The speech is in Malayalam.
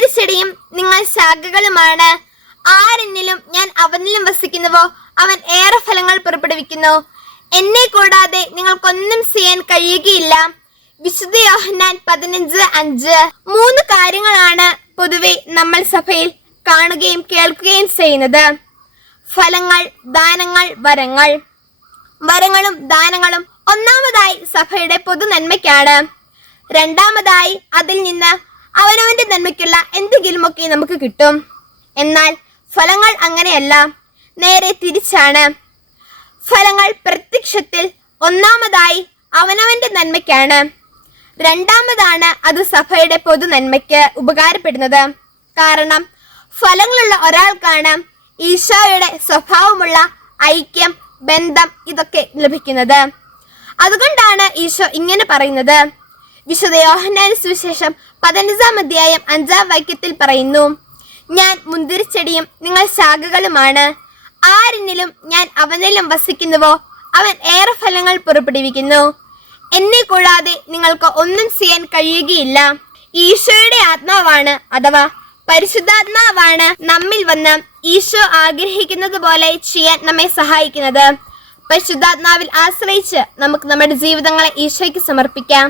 മുന്തിരിച്ചെടിയും നിങ്ങൾ ശാഖകളുമാണ്. ആരെന്നിലും ഞാൻ അവനിലും വസിക്കുന്നുവോ അവൻ ഏറെ ഫലങ്ങൾ പുറപ്പെടുവിക്കുന്നു. എന്നെ കൂടാതെ നിങ്ങൾക്കൊന്നും ചെയ്യാൻ കഴിയുകയില്ല. വിശുദ്ധ യോഹന്നാൻ 15:5. 3 കാര്യങ്ങളാണ് പൊതുവെ നമ്മൾ സഭയിൽ കാണുകയും കേൾക്കുകയും ചെയ്യുന്നത്: ഫലങ്ങൾ, ദാനങ്ങൾ, വരങ്ങൾ. വരങ്ങളും ദാനങ്ങളും ഒന്നാമതായി സഭയുടെ പൊതു നന്മയ്ക്കാണ്. രണ്ടാമതായി അതിൽ നിന്ന് അവനവന്റെ നന്മയ്ക്കുള്ള എന്തെങ്കിലുമൊക്കെ നമുക്ക് കിട്ടും. എന്നാൽ ഫലങ്ങൾ അങ്ങനെയല്ല, നേരെ തിരിച്ചാണ്. ഫലങ്ങൾ പ്രത്യക്ഷത്തിൽ ഒന്നാമതായി അവനവന്റെ നന്മയ്ക്കാണ്. രണ്ടാമതാണ് അത് സഭയുടെ പൊതു നന്മയ്ക്ക് ഉപകാരപ്പെടുന്നത്. കാരണം ഫലങ്ങളുള്ള ഒരാൾക്കാണ് ഈശോയുടെ സ്വഭാവമുള്ള ഐക്യം, ബന്ധം ഇതൊക്കെ ലഭിക്കുന്നത്. അതുകൊണ്ടാണ് ഈശോ ഇങ്ങനെ പറയുന്നത്. വിശുദ്ധ യോഹന്നാൻ സുവിശേഷം 15:5 പറയുന്നു, ഞാൻ മുന്തിരിച്ചെടിയും നിങ്ങൾ ശാഖകളുമാണ്. ആരെന്നിലും ഞാൻ അവനിലും വസിക്കുന്നുവോ അവൻ ഏറെ ഫലങ്ങൾ പുറപ്പെടുവിക്കുന്നു. എന്നെ കൂടാതെ നിങ്ങൾക്ക് ഒന്നും ചെയ്യാൻ കഴിയുകയില്ല. ഈശോയുടെ ആത്മാവാണ് അഥവാ പരിശുദ്ധാത്മാവാണ് നമ്മിൽ വന്ന് ഈശോ ആഗ്രഹിക്കുന്നത് പോലെ ചെയ്യാൻ നമ്മെ സഹായിക്കുന്നത്. പരിശുദ്ധാത്മാവിൽ ആശ്രയിച്ച് നമുക്ക് നമ്മുടെ ജീവിതങ്ങളെ ഈശോയ്ക്ക് സമർപ്പിക്കാം.